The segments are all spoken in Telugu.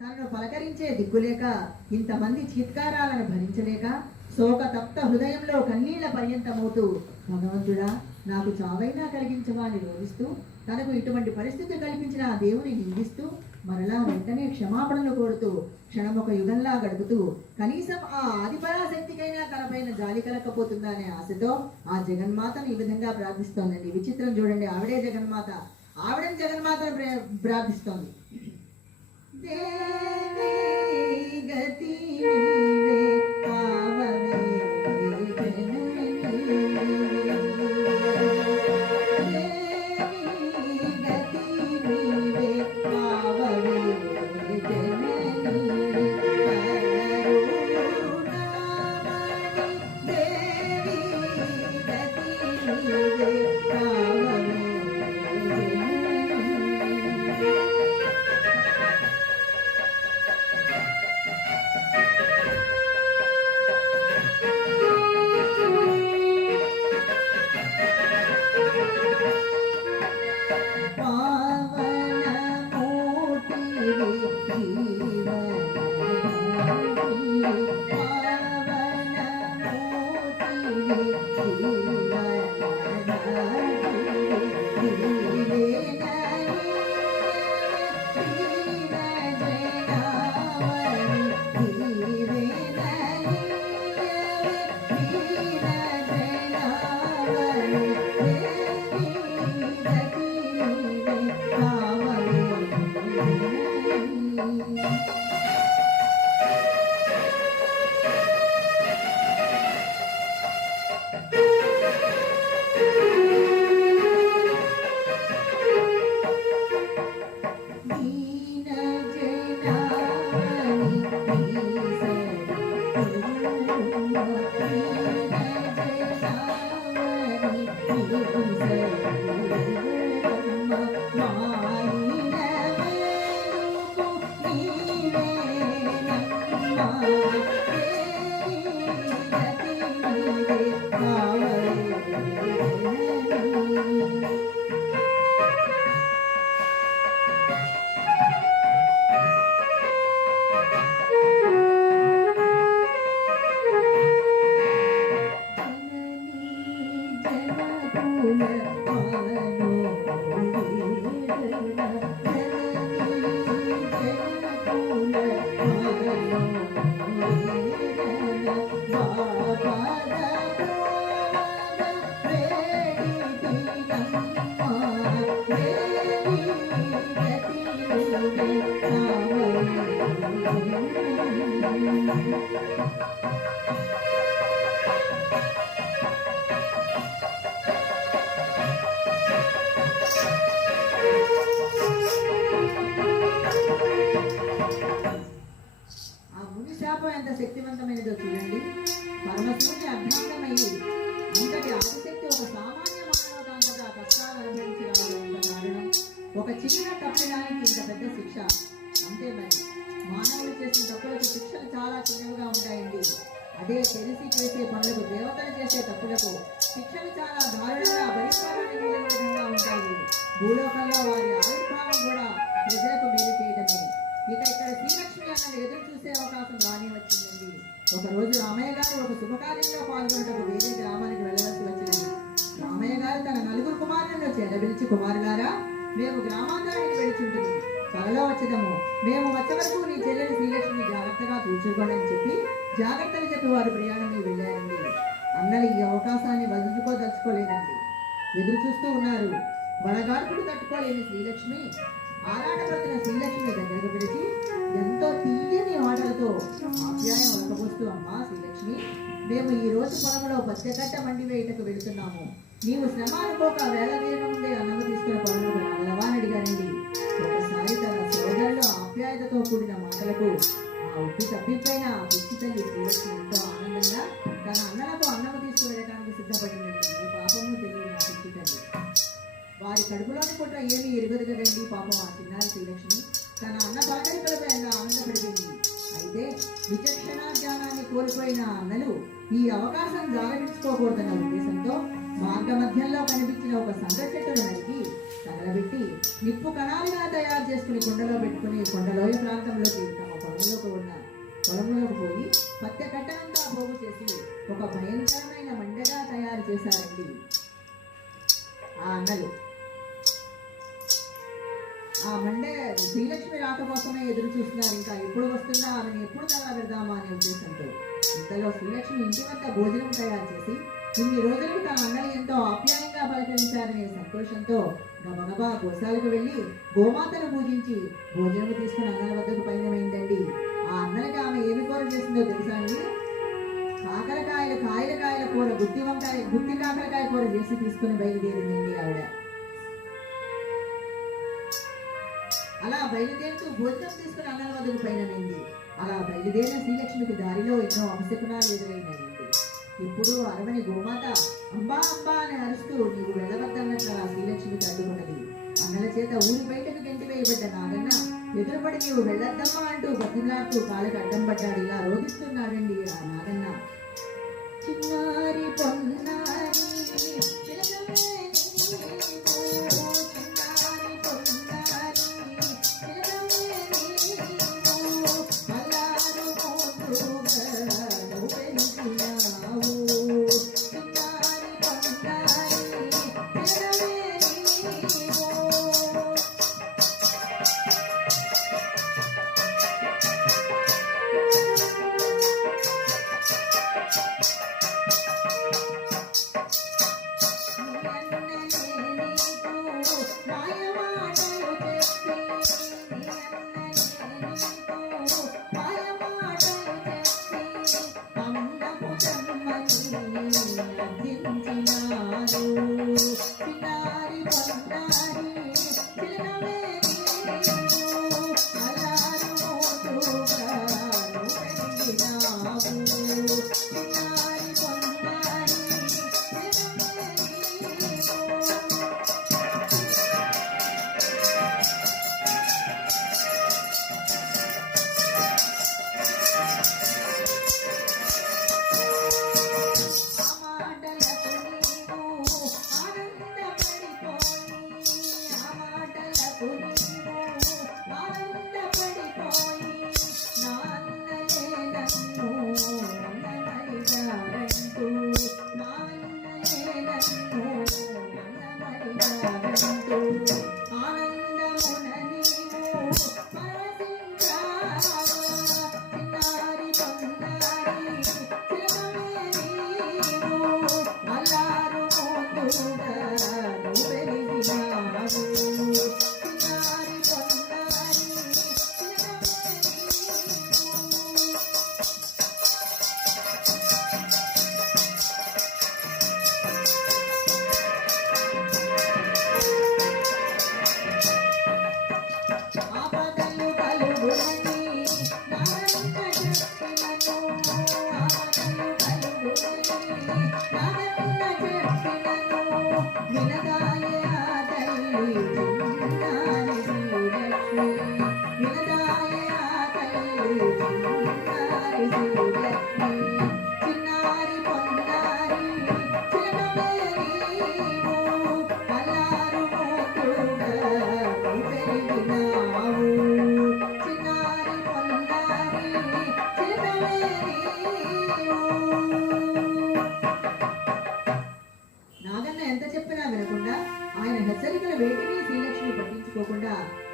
తనను పలకరించే దిక్కులేక, ఇంతమంది చీత్కారాలను భరించలేక శోక తప్త హృదయంలో కన్నీళ్ల పర్యంతమవుతూ, భగవంతుడా నాకు చావైనా కలిగించవాని రోధిస్తూ, తనకు ఇటువంటి పరిస్థితి కల్పించిన ఆ దేవుని నిందిస్తూ, మరలా వెంటనే క్షమాపణలు కోరుతూ క్షణమొక యుగంలా గడుపుతూ, కనీసం ఆ ఆదిపరాశక్తికైనా తనపైన జాలి కలకపోతుందా అనే ఆశతో ఆ జగన్మాతను ఈ విధంగా ప్రార్థిస్తోందండి. విచిత్రం చూడండి, ఆవిడే జగన్మాత, ఆవిడని జగన్మాతను ప్రార్థిస్తోంది. దేవి గతి నీవే కావవే జననీ, దేవి గతి నీవే కావవే జననీ, కరుణామణి దేవి గతి నీవే కావవే జననీ. ఎంత శక్తివంతమైనదో చూడండి. పరమశివుని అజ్ఞానమయ్యి అంతటి ఆదిశక్తి ఒక సామాన్య మానవతాంతగా కష్టాలు అనుభవించి రావడం కారణం ఒక చిన్న తప్పిదానికి ఇంత పెద్ద శిక్ష. అంతే మరి, మానవులు చేసిన తప్పులకు శిక్షలు చాలా చిన్నవిగా ఉంటాయండి. అదే తెలిసి చేసే పనులకు, దేవతలు చేసే తప్పులకు శిక్షలు చాలా దారుణంగా పరిష్కారాన్ని వీలే విధంగా ఉంటాయి. భూలోకంలో వారి ఆవిర్భావం కూడా ప్రజలకు మేలు చేయడమే. ఇక ఇక్కడ శ్రీలక్ష్మి అన్నది ఎదురు చూసే అవకాశం రాని వచ్చిందండి. ఒకరోజు రామయ్య గారు ఒక శుభకార్యంలో పాల్గొనటకు వేరే గ్రామానికి వెళ్ళవలసి వచ్చినది. రామయ్య గారు తన నలుగురు కుమారులను చెడబిలిచి, కుమారులారా, మేము గ్రామాంతరానికి వెళుచుంటుంది, త్వరలో వచ్చేదము. మేము వచ్చే వరకు నీ చెల్లెలు శ్రీలక్ష్మిని జాగ్రత్తగా చూసుకోండి చెప్పి జాగ్రత్తలు చెప్పి వారు ప్రయాణమై వెళ్ళారండి. అన్నలు ఈ అవకాశాన్ని వదులుకోదలుచుకోలేదండి. ఎదురు చూస్తూ ఉన్నారు. వడగాడుపుడు తట్టుకోలేని శ్రీలక్ష్మి ఆరాటపడుతున్న శ్రీలక్ష్మి దగ్గరకు పిలిచి ఎంతో తీయని మాటలతో ఆప్యాయం ఒలకపోస్తూ, అమ్మా శ్రీలక్ష్మి, మేము ఈ రోజు పొలంలో పచ్చగడ్డ మండి వేయటకు వెళుతున్నాము. నీవు శ్రమ అనుకోక వేళ వేయక ముందే అన్నము తీసుకున్న పొలంలో రాగలవా అని అడిగారండి. ఒకసారి తన సోదరులు ఆప్యాయతతో కూడిన మాటలకు ఆ ఉప్పి తప్పిపోయిన ఆ పిచ్చి తల్లి శ్రీలక్ష్మి ఎంతో ఆనందంగా తన అన్నలకు అన్నము తీసుకువెళ్ళడానికి సిద్ధపడిందండి. ఏ పాపము తెలియని ఆ పిచ్చి తల్లి. వారి కడుపులోని పుట్ట ఏమి ఎరుగదు కదండి పాపం ఆ చిన్నారి శ్రీలక్ష్మి. తన అన్న పలకరికలపై ఆనందపడిపోయింది. అయితే విచక్షణ జ్ఞానాన్ని కోల్పోయిన అన్నలు ఈ అవకాశం జారవించుకోకూడదన్న ఉద్దేశంతో మార్గ మధ్యంలో కనిపించిన ఒక సంగ చెట్టును నరికి తగలబెట్టి నిప్పు కణాలుగా తయారు చేసుకుని కుండలో పెట్టుకుని కొండలోయ ప్రాంతంలోకి తమ పొలంలోకి పోయి పత్య కట్టనంతా పోగు చేసి ఒక భయంకరమైన మండగా తయారు చేశారండి ఆ అన్నలు. ఆ మండే శ్రీలక్ష్మి రాక కోసమే ఎదురు చూస్తున్నారు. ఇంకా ఎప్పుడు వస్తుందా, ఆమెను ఎప్పుడు తగలబెడదామా అనే ఉద్దేశంతో ఇంతలో శ్రీలక్ష్మి ఇంటి వద్ద భోజనం తయారు చేసి ఇన్ని రోజులకు తన అన్నలు ఎంతో ఆప్యాయంగా పలకరించారనే సంతోషంతో గబగబా గోశాలకు వెళ్ళి గోమాతను పూజించి భోజనం తీసుకుని అన్నల వద్దకు పయనమైందండి. ఆ అన్నలకి ఆమె ఏమి కూర చేసిందో తెలుసా అండి? కాకరకాయల కూర, గుత్తి కాకరకాయ కూర చేసి తీసుకుని బయలుదేరిందండి ఆవిడ. అలా బయలుదేరుతూ భోజనం తీసుకుని అన్నల వద్దకు పయనమైంది. అలా బయలుదేరిన శ్రీలక్ష్మికి దారిలో ఎన్నో అపశకునాలు ఎదురైనాయండి. ఇప్పుడు అరవని గోమాత అంబా అంబా అని అరుస్తూ నీవు వెళ్ళవద్దన్నట్లు ఆ శ్రీలక్ష్మికి అడ్డుకున్నది. అన్నల చేత ఊరి బయటకు గెంటి వేయబడ్డ నాగన్న ఎదురుపడి నీవు వెళ్ళొద్దమ్మా అంటూ బతిలాడుతూ కాళ్ళకి అడ్డం పడ్డాడు. ఇలా రోధిస్తున్నాడండి ఆ నాగన్న. చిన్నారి పొన్నారి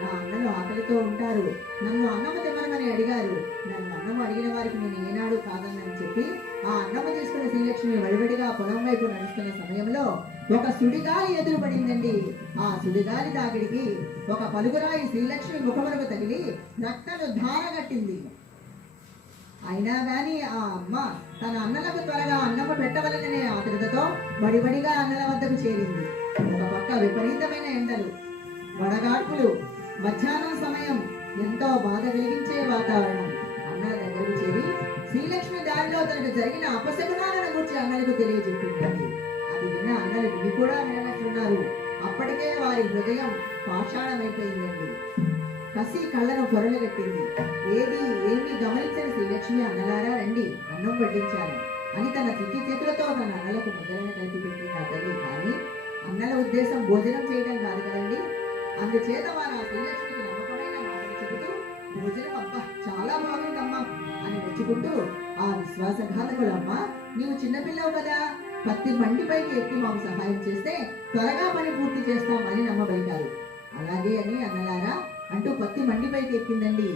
నా అన్నలు ఆకలితో ఉంటారు, నన్ను అన్నము తెమ్మనమని అడిగారు, నన్ను అన్నము అడిగిన వారికి నేను ఏనాడు కాదన్నని చెప్పి ఆ అన్నము తీసుకున్న శ్రీలక్ష్మి వడివడిగా పొలం వైపు నడుస్తున్న సమయంలో ఒక సుడిగాలి ఎదురుపడిందండి. ఆ సుడిగాలి తాకిడికి ఒక పలుగురాయి శ్రీలక్ష్మి ముఖములకు తగిలి రక్తను ధారగట్టింది. అయినా గాని ఆ అమ్మ తన అన్నలకు త్వరగా అన్నము పెట్టవలననే ఆతృతతో బడిబడిగా అన్నల వద్దకు చేరింది. ఒక పక్క విపరీతమైన ఎండలు, వడగాడ్పులు, మధ్యాహ్నం సమయం, ఎంతో బాధ కలిగించే వాతావరణం. అన్నల దగ్గరకు చేరి శ్రీలక్ష్మి దారిలో తనకు జరిగిన అపశకునాలను గురించి అన్నలకు తెలియజెప్పింది. అది విన్న అన్నలు విని కూడా వినట్లున్నారు. అప్పటికే వారి హృదయం పాషాణమైపోయిందండి. కసి కళ్ళను పొరలుగట్టింది. ఏమి గమనించిన శ్రీలక్ష్మి అన్నలారా రండి, అన్నం వడ్డించాను, అని తన చుట్టి చేతులతో తన అన్నలకు ముద్రను కలిపి పెట్టింది ఆ తల్లి. కానీ అన్నల ఉద్దేశం భోజనం చేయడం కాదు కదండి. అందుచేత వారు ఆ శ్రీలక్ష్మికి నమ్మకమైన మాటలు చెబుతూ భోజనం అబ్బా చాలా బాగుందమ్మా అని మెచ్చుకుంటూ, ఆ విశ్వాసఘాతకుడమ్మా నీవు చిన్నపిల్లవు కదా, పత్తి మండిపైకి ఎక్కి మాకు సహాయం చేస్తే త్వరగా పని పూర్తి చేస్తామని నమ్మబలికారు. అలాగే అని అన్నలారా అంటూ పత్తి మండిపైకి ఎక్కిందండి.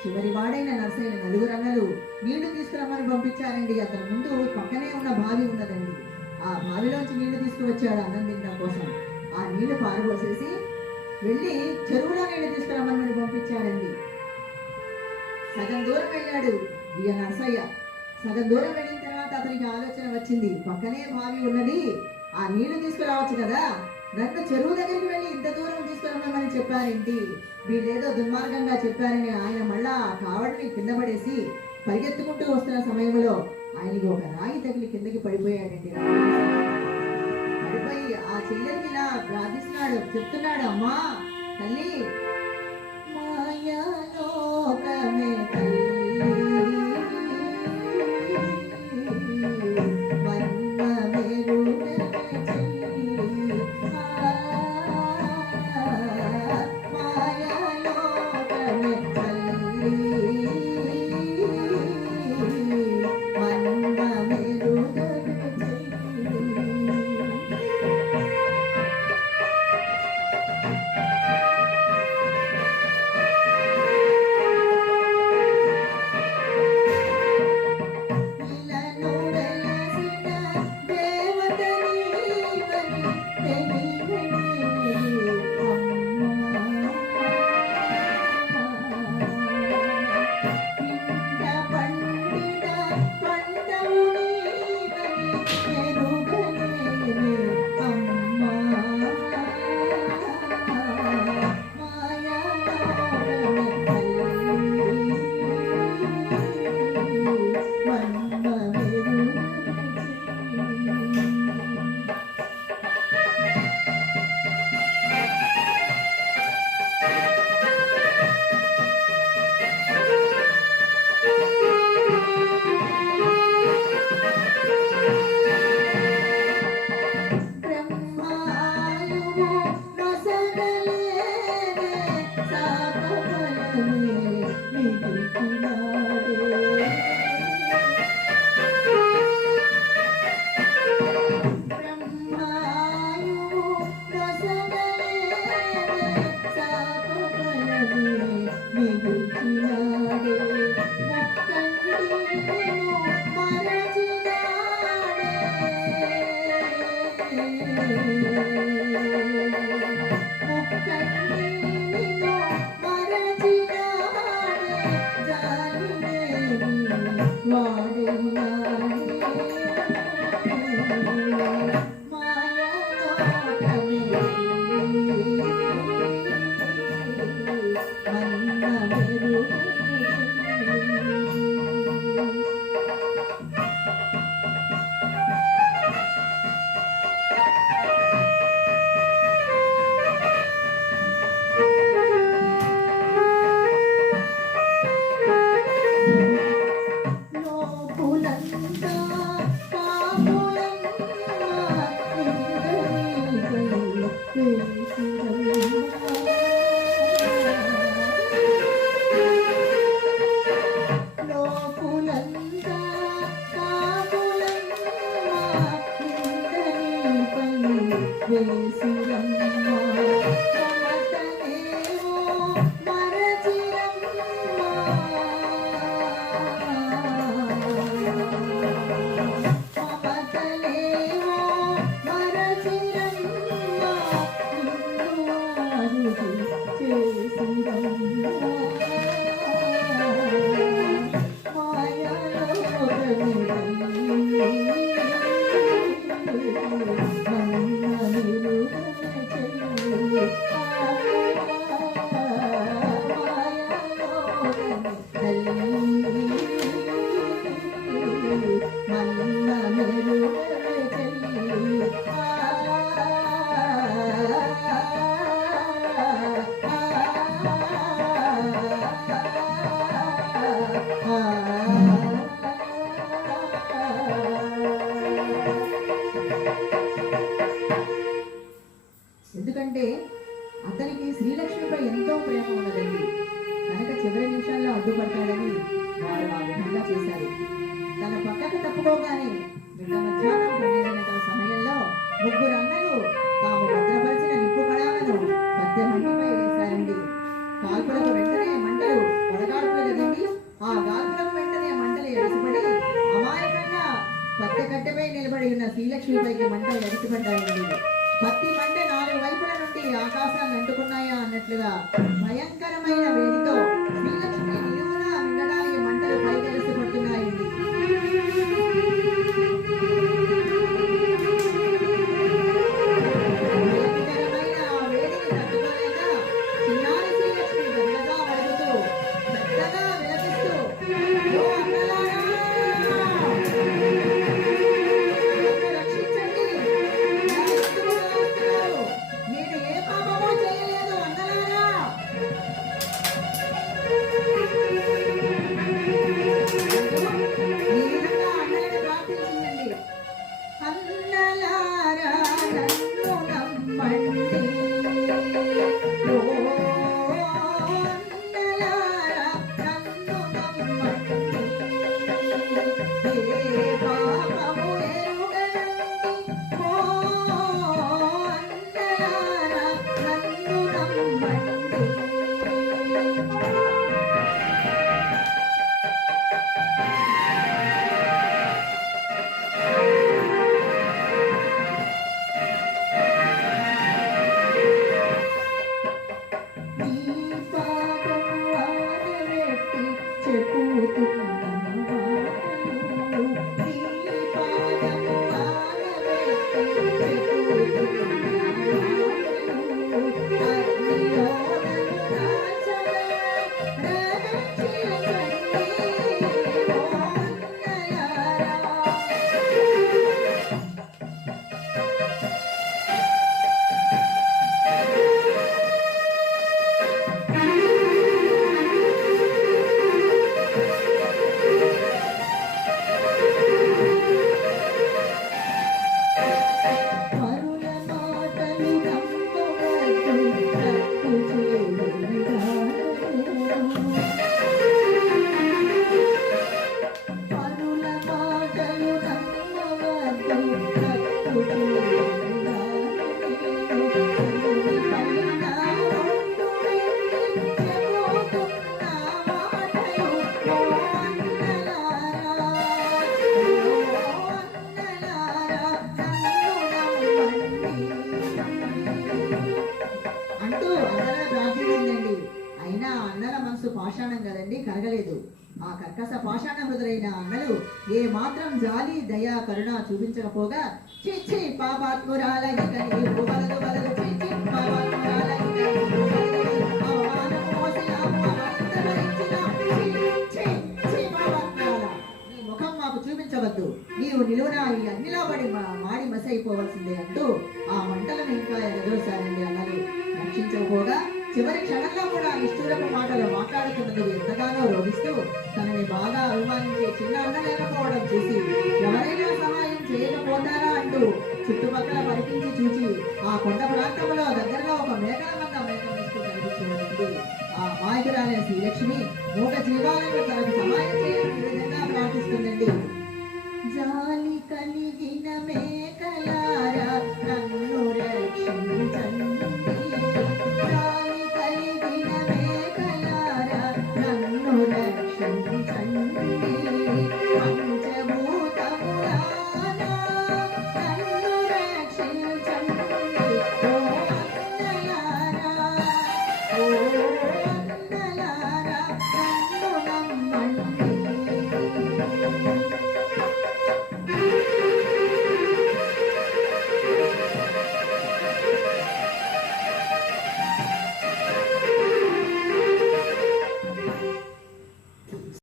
చివరి వాడైన నర్సైన నలుగురు అన్నలు నీళ్లు తీసుకురమ్మని పంపించారండి. అతని ముందు పక్కనే ఉన్న బావి ఉన్నదండి. ఆ బావిలోంచి నీళ్లు తీసుకువచ్చాడు అన్నం తినడం కోసం. ఆ నీళ్లు పారబోసేసి వెళ్ళి చెరువులో నీళ్లు తీసుకురమ్మని పంపించాడండి. సగం దూరం వెళ్ళాడు ఇక నర్సయ్య. సగం దూరం వెళ్ళిన తర్వాత అతనికి ఆలోచన వచ్చింది, పక్కనే బావి ఉన్నది, ఆ నీళ్లు తీసుకురావచ్చు కదా, నన్ను చెరువు దగ్గరికి వెళ్ళి ఇంత దూరం తీసుకురమ్మని చెప్పారేంటి, వీళ్ళేదో దుర్మార్గంగా చెప్పారని ఆయన మళ్ళా కావడిని కింద పడేసి పరిగెత్తుకుంటూ వస్తున్న సమయంలో ఆయనకి ఒక రాయి తగిలి కిందకి పడిపోయాడండి. పడిపోయి ఆ చెల్లెలకి ఇలా ప్రార్థిస్తున్నాడు, చెప్తున్నాడు, అమ్మా తల్లి మాయాలోకమే తల్లి బాధపడతాడని వారు ఆ విధంగా చేశారు. తన పక్కకు తప్పుకోగానే మిట్ట మధ్యాహ్నం 12 గంటల సమయంలో ముగ్గురు అన్నలు తాము భద్రపరిచిన నిప్పు కణాలను మధ్య మంటిపై వేశారండి. కాల్పులకు వెంటనే మంటలు వడగాడుపులు కదండి. ఆ గాల్పులకు వెంటనే మంటలు ఎడిసిపడి అమాయకంగా పత్తి కట్టెపై నిలబడి ఉన్న శ్రీలక్ష్మిపైకి మంటలు ఎడిసిపడ్డాయండి. పత్తి మంట 4 వైపుల నుండి ఆకాశాన్ని అంటుకున్నాయా అన్నట్లుగా భయంకరమైన వేడితో శ్రీలక్ష్మి నిలువున మింగడానికి మంటలు పైకెలిసి పడుతున్నాయండి. భయంకరమైన ఆ వేడిని తట్టుకోలేక చిన్నారి శ్రీలక్ష్మి గంగగా వడుగుతూ పెద్దగా విలపిస్తూ, "ఓ అన్నలారా! నన్ను రక్షించండి! నా శత్రువులు వస్తున్నారు! నేను ఏ పాపమూ చేయలేదు అన్నలారా!" ఈ విధంగా అన్నలను ప్రార్థించిందండి. అన్నలారా నన్ను నమ్మండి, ఓ అన్నలారా నన్ను నమ్మండి, ఏ పాపము ఎరుగనండి, ఓ అన్నలారా నన్ను నమ్మండి. నీ పాదము ఆనబెట్టి చెప్పుతున్న మాటలు, నీ పాదము ఆనబెట్టి చెప్పుతున్న మాటలు, అగ్నిలోనను కాల్చగా రక్షించండి, ఓ అన్నలారా. పరుల మాటలు నమ్మవద్దు, తప్పు చేయని దానను. పరుల మాటలు నమ్మవద్దు, తప్పు చేయని దానను. శివుని పైన ఒట్టు పెట్టి చెబుతున్న మాటలు, ఓ అన్నలారా, ఓ అన్నలారా నన్ను నమ్మండి అంటూ అన్నల ప్రార్థించిందండి. అయినా ఆ అన్నల మనసు పాషాణం కదండి, కరగలేదు. ఆ కర్కశ పాషాణ హృదయులైన అన్నలు ఏ మాత్రం జాలి దయ కరుణ చూపించకపోగా, చిచ్చి పాపాత్మురాల ఇక నీవు వలదు వలదు, చిచ్చి పాపాత్మురాల ఇక నీవు వలదు వలదు, అవమానము మోసినాము అవనంత భరించినాము, ఛీ, ఛీ, ఛీ పాపాత్మురాల, నీ ముఖం మాకు చూపించవద్దు, నీవు నిలువున ఈ అగ్నిలో పడి మాడి మసైపోవలసిందే అంటూ ఆ మంటలను ఇంకా ఎగదోశారండి అన్నలు. రక్షించకపోగా చివరి క్షణంలో కూడా నిష్ఠూరపు మాటలు మాట్లాడుతున్నది ఎంతగానో రోధిస్తూ తనని బాగా అవమానించే చిన్న అన్న లేకపోవడం చూసి ఎవరైనా సహాయం చేయకపోతారా అంటూ చుట్టుపక్కల పరికించి చూచి ఆ కొండ ప్రాంతంలో దగ్గరలో ఒక మేకల మంద మేకమిస్తూ కనిపించినటువంటి ఆ మాయకురాలైన శ్రీలక్ష్మి మూగ జీవాలను తనకు సహాయం చేయడం ఈ విధంగా ప్రార్థిస్తుందండి. జాలి కలిగిన మేకలారా నన్ను రక్షించండి, జాలి కలిగిన మేకలారా నన్ను రక్షించండి,